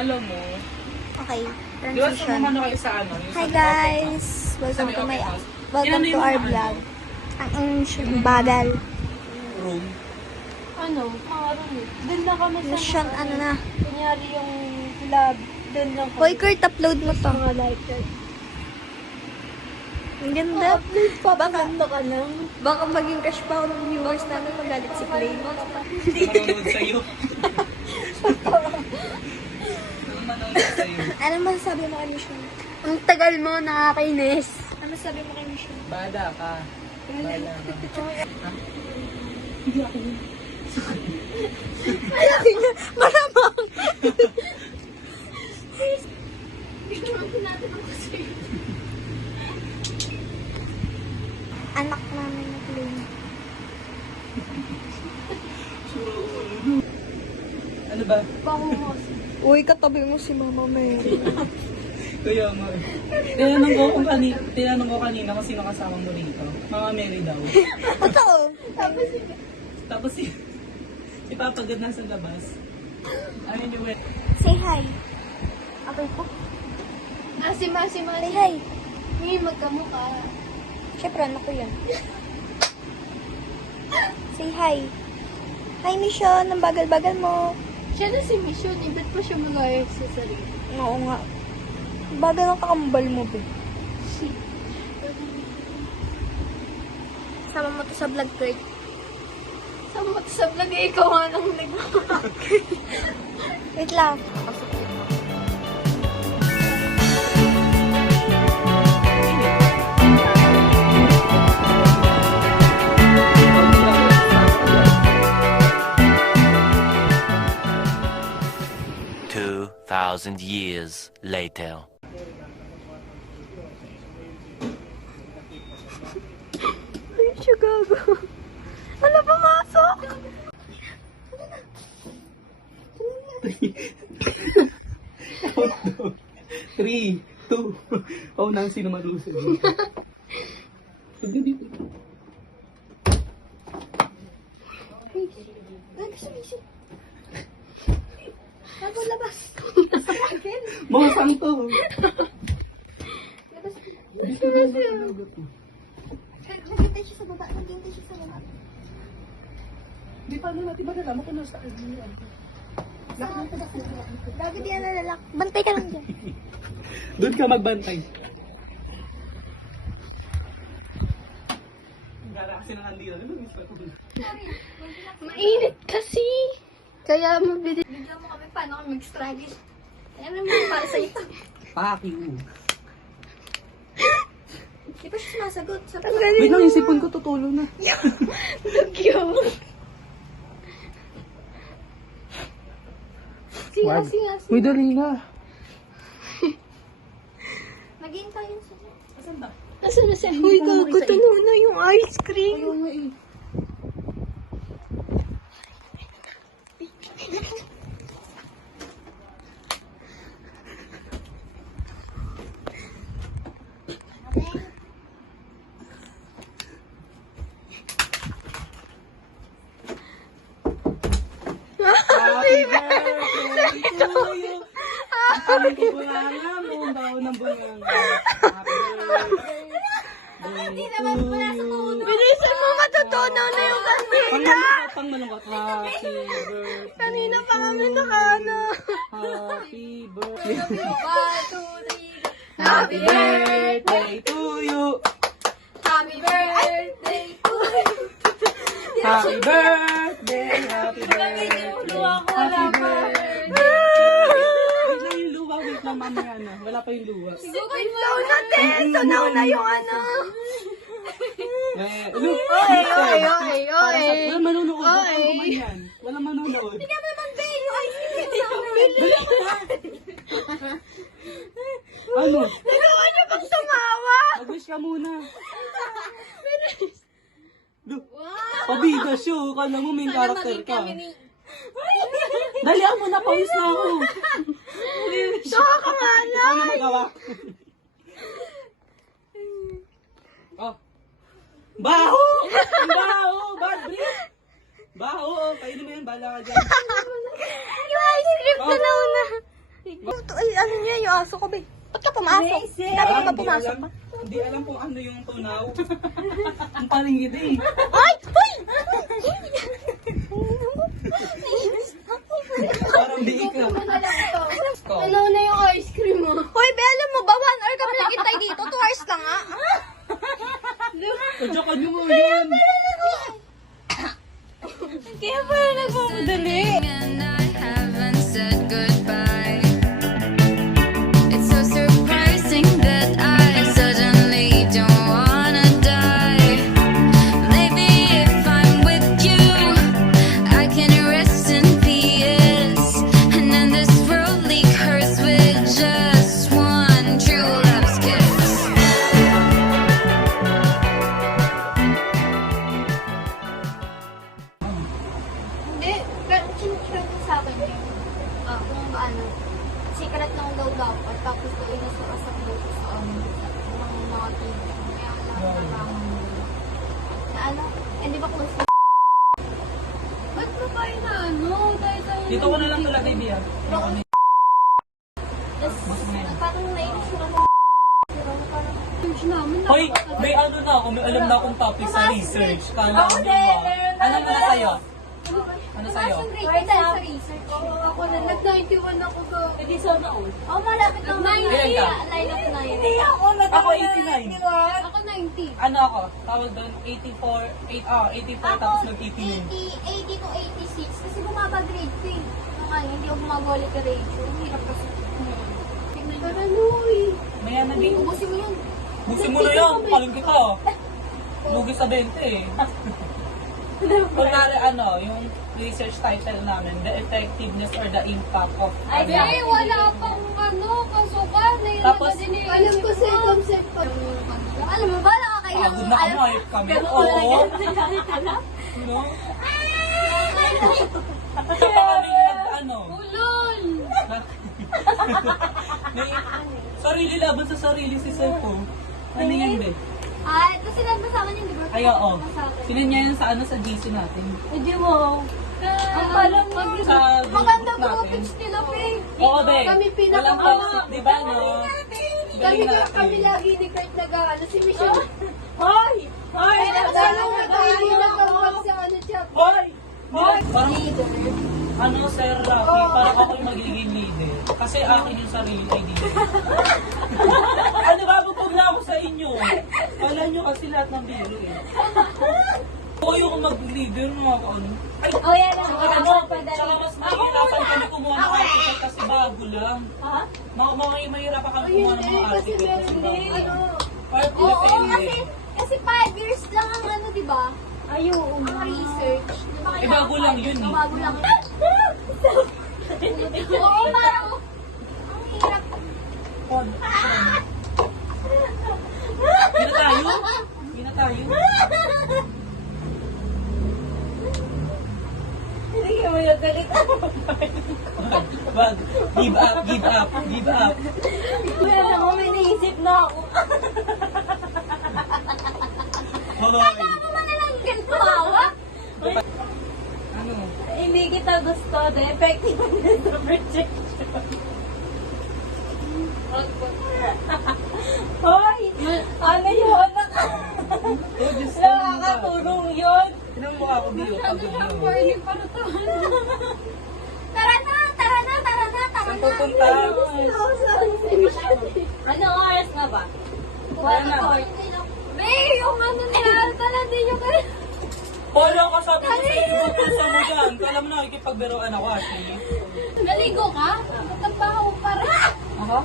alam mo. Okay, Di ba sa transition. mga kayo sa ano? Hi guys! Welcome to my welcome to our vlog. Ang bagal. Room. Ano? Maroon eh. Doon na kami sa Mission, ano na. kunyari yung club. Doon lang kami. Hoy Kurt, upload mo to. Mga lighter. Ang ganda. Upload pa. Maganda ka lang. Baka maging crush pa ako ng viewers namin magalit si Clay. Manonood sa'yo. Manonood sa'yo. Ano masasabi mo kay Mission? Ang tagal mo, nakakainis. Ano masasabi mo kay Mission? Bada ka. Bada ka. Malamang! Anak namin na Clay. Ano ba? Uy, katabi mo si Mama Mary. Kuya mo. Tinanong ko kanina kung sino kasama mo rito. Mama Mary daw. Totoo. Tapos si Papa God nasa labas. Ano yung Say hi. Okay po. Si Say hi. Hindi magkamukha. Siyempre, anak ko yan. Say hi. Hi, Mission. Ang bagal-bagal mo. Siya na si Mission. Ibig pa siya mag-ayos sa sarili. Oo nga. Bagal ang kakambal mo, be. Sama mo to sa vlog, Kurt. Sa vlog eh, ikaw nga nang Wait lang. Thousand years later. Ay, siya gago. Ano, pumasok? 3, 2. Oh, nang sino malusog. Bago labas. Mga santo. Naghintay siya sa baba. Di pa na natin ba nalaman kung nasa ano. Lagi di yan nalalak. Bantay ka lang dyan. Doon ka magbantay. Gara kasi ng andira. Mainit kasi. Kaya mabili. Bigyan mo kami paano kami mag-struggle. Ayan naman para sa ito. Paki. Di ba siya sumasagot? Wait lang, isipon ko tutulo na. Nagyo. Wag. Uy, dali na. Naghihintay yun siya. Asan ba? Nasaan na siya? Uy, kagutuno na yung ice cream. Ayaw nga eh. Happy birthday to you. Ang ko na alam mo, ang baho ng bungang. Happy birthday. Bilisan mo, matutunaw na yung kanina. Pang malungkot. Happy birthday. Kanina pa kami nakano. Happy birthday. 1, 2, 3. Happy birthday to you. Happy birthday to you. Happy birthday. Happy birthday. Happy birthday. Wait lang yung luwa. Wait lang mamaya na. Wala pa yung luwa. Tunaw na, te. Tunaw na yung ano. Look. Wala manonood. Baka kumayan. Wala manonood. Hindi ka naman bayo. Ano? Nagawa niyo pang tumawa. Mag-wish ka muna. Look. Pabida show. Kala mo main character ka. Dali mo na. Pawis na ako. Nakakangala. Ikaw na magawa. Oh. Baho! Ang baho! Bad breath! Baho! Kainin mo yan. Bala ka dyan. Yung ice cream tunaw na. Ay, ano niya, yung aso ko, be. Ba't ka pumasok? Sabi ko ba pumasok pa? Hindi alam kung ano yung tunaw. Ang palingid eh. Ay! Uy! Parang di ikaw. Ano na yung ice cream mo? Hoy, be, alam mo ba, 1 hour kami nagkitay dito, 2 hours lang nga. Tadyakan nyo mo yan. Kaya pala nagmamadali. And I haven't said goodbye. It's so surprising that I suddenly don't wanna die. Maybe if I'm with you, I can rest in peace. And then this worldly curse with just one true love's kiss. Hindi, pero sinishare ko sa akin yun. Kung ano, secret lang daw dapat. Tapos daw inasakasap daw ko sa ng mga TV. Kaya nakakalaman mo. Na ano, hindi ba close na? Ba't ba tayo na ano? Tayo Dito ko na lang talagay, Bia. Tapos, parang nainis ko lang. Parang, huge namin. Hoy, may ano na ako, may alam na akong topic sa research. Kala ko nyo ba? Ano na sa'yo? Ano sa'yo? Right sa research. Ako na, nag-91 ako sa... Hindi sana all. Oh, malapit lang. 90. Ilan ka? Line of 9. Hindi ako Ako 89. Ako 90. Ano ako? Tawag doon, 84 tapos nag-89. 80 to 86. Kasi bumaba grade ko eh. Nung ano, hindi ako bumaba literature. Ang hirap kasi. Pero ano eh. Maya na din. Ubusin mo yun. Busin mo na yan, paling kita. Lugi sa 20 eh. Kunwari ano, yung research title namin, The Effectiveness or the Impact of... Ay, wala pang ano, kasukan. Tapos, Alam ko sa concept pa. Alam mo ba, nakakailang pagod na kumayip kami. Oo. No? Saka kami ano, Ulol! may sarili laban sa sarili si Seko. Ano yan, be? Ah, ito sinabi sa akin yung di ba? Ay, oo. Sa akin. Sinanya yan sa ano, sa GC natin. Hindi mo. Ang alam mo. Sa Maganda group natin. groupics nila, Peg. Oo, be. Kami pinaka... Walang toxic, di ba, no? Kami, Galing natin. kami lagi ni Kurt nag-ano. Si Michelle. Hoy! Hoy! Ay, nagkawag sa ano siya. Hoy! Hoy! Parang, ano, Sir Rocky, parang ako yung magiging leader. Kasi akin yung sarili idea. Ano ba, bubog na ako sa inyo. Kala nyo kasi lahat ng biro eh. Kung ayoko mag-leader, mga ano. Ay, Oh, yan ang tsaka mas mahirapan kami kumuha ng article kasi bago lang. Ha? Mahirapan kami kumuha ng mga article kasi bago lang. Part Oo, depende. kasi 5 years lang ang ano, di ba? Ayun. Ang research. Di ba Eh, bago lang yun eh. Bago lang. Oo, parang, ang hirap. Hindi na tayo? Hindi na tayo? Hindi ka mo nagalit. Wag. Give up, give up, give up. Kaya na mo, may naisip na ako. Hoy. Ano ba nalang ganito hawak? Ano? Hindi kita gusto. The effectiveness of rejection. Hoy! Ano yun? Oh, Diyos ko. Nakakatulong yun. Tinang mukha ko dito. Pagod yun. Tara na! Tara na! Tara na! Tara Saan na! pupunta? Ano oras na ba? Wala na. May, yung ano niya, tala din yung kayo. Wala ka sabi ko sa ibutusan mo dyan. Kala mo nakikipagbiroan ako, Ashley. Naligo ka? Nagtabaho pa rin. Aha?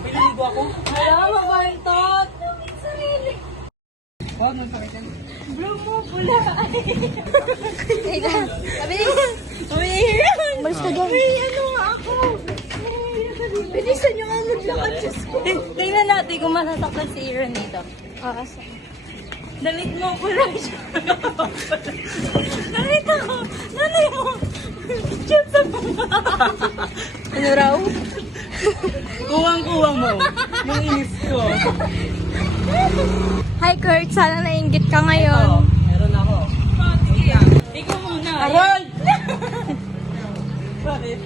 Piniligo ako? Wala, mabartot. Sarili. Oh, nagpakit yan. Bro mo, pula. Malis ka dyan. Ano nga ako? Bilisan nyo nga maglakad, Diyos ko. Tingnan natin kung masasaktan si Aaron dito. Dalit mo ko lang siya. Dalit ako. Dalit mo. Diyan sa mga. Ano raw? Kuwang-kuwang mo. Yung inis ko. Hi Kurt, sana nainggit ka Oh, ngayon. meron ako. Ikaw muna. Aray! Bakit?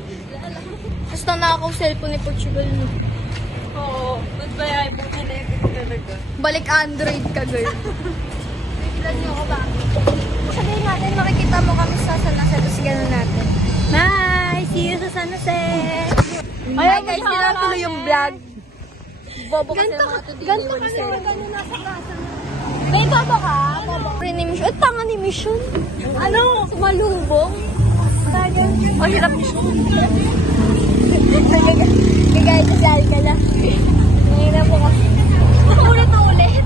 Tapos nanakaw cellphone ni Portugal. No? Oo. Ba't ba yung iPhone kinetic talaga? Balik Android ka, girl. Biglan niyo ako ba? Sabihin natin, makikita mo kami sa San Jose. Tapos gano'n natin. Bye! See you sa San Jose! Ay, guys, tinatuloy yung vlog. Bobo kasi ang mga tudingan. Ganto ka naman, gano'n nasa casa. May bobo ka? Ni Mission. Tanga ni Mission. Ano? Sumalubong. Ang hirap Mission. Gagaya sa sal ka na. Nangyina po kasi. Ulit-ulit.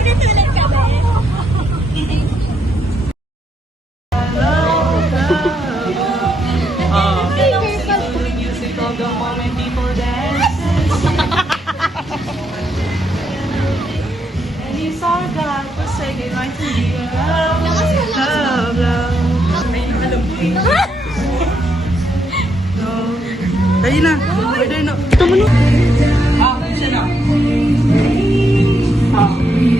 Ulit-ulit ka ba eh? Music of the moment people dance. And you saw God forsaken right to be love. Love, love. Ay, alam ko eh. Dali na. Pwede na. Siya na.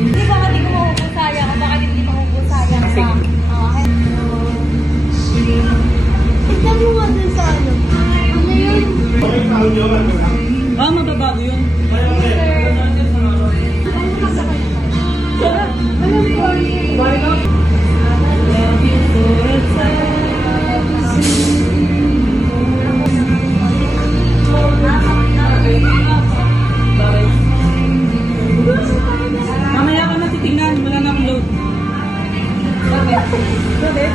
Hindi ba hindi ko mapupusaya ka? Baka hindi mapupusaya ka? Sige. Okay. Tignan mo nga dun sa ano. Ano yun? Mababago yun. Mamaya ka na titignan, wala na akong load. Bakit?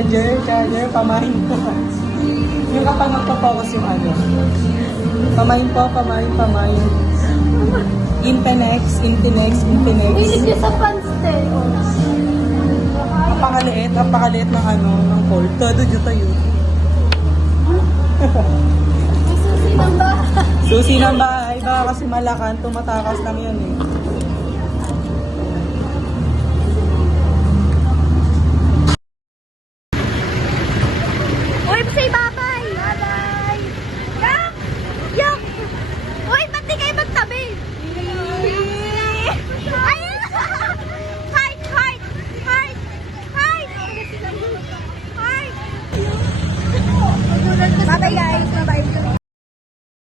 Charger, pamahin po. Yung kapag magpo-focus yung ano. Pamahin po, pamahin. Intenex. Hilig niya sa panstel. Napakaliit ng ano, ng cord. Todo dito tayo. May susi ng bahay. Susi ng bahay, baka kasi malakan, tumatakas lang yan eh.